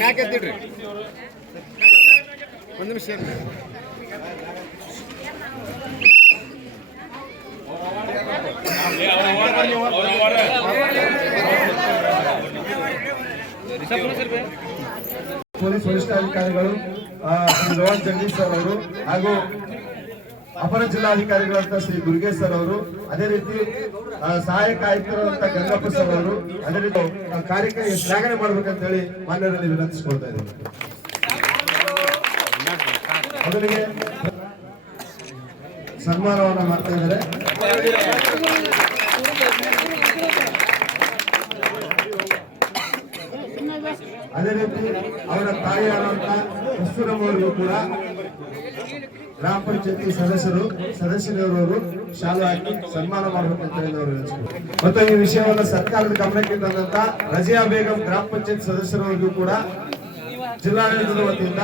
ಯಾಕೆತ್ತಿಡ್ರಿ ಒಂದು ನಿಮಿಷ ಪೊಲೀಸ್ ವರಿಷ್ಠಾಧಿಕಾರಿಗಳು ರೋಹನ್ ಜಗದೀಶ್ ಸರ್ ಅವರು ಹಾಗೂ ಅಪರ ಜಿಲ್ಲಾಧಿಕಾರಿಗಳಂತ ಶ್ರೀ ದುರ್ಗೇಶ್ ಸರ್ ಅವರು, ಅದೇ ರೀತಿ ಸಹಾಯಕ ಆಯುಕ್ತರಂತ ಗಂಗಪ್ಪ ಸರ್ ಅವರು, ಅದೇ ರೀತಿ ಕಾರ್ಯಕ್ರಮ ಶ್ಲಾಘನೆ ಮಾಡ್ಬೇಕಂತ ಹೇಳಿ ಮಾನ್ಯರಲ್ಲಿ ವಿನಂತಿಸಿಕೊಳ್ತಾ ಇದ್ದೇನೆ. ಮೊದಲಿಗೆ ಸನ್ಮಾನವನ್ನ ಮಾಡ್ತಾ ಇದ್ದಾರೆ. ಅದೇ ರೀತಿ ಅವರ ತಾಯಿಯಾದಂತ ಕಸ್ತೂರಮ್ಮವರಿಗೂ ಕೂಡ ಗ್ರಾಮ ಪಂಚಾಯತಿ ಸದಸ್ಯರವರು ಶಾಲೆ ಹಾಕಿ ಸನ್ಮಾನ ಮಾಡಬೇಕಂತ ಹೇಳಿ ಅವರು ಮತ್ತು ಈ ವಿಷಯವನ್ನು ಸರ್ಕಾರದ ಗಮನಕ್ಕೆ ತಂದಂತ ರಜಿಯಾ ಬೇಗಂ ಗ್ರಾಮ ಪಂಚಾಯತ್ ಸದಸ್ಯರವರಿಗೂ ಕೂಡ ಜಿಲ್ಲಾಡಳಿತದ ವತಿಯಿಂದ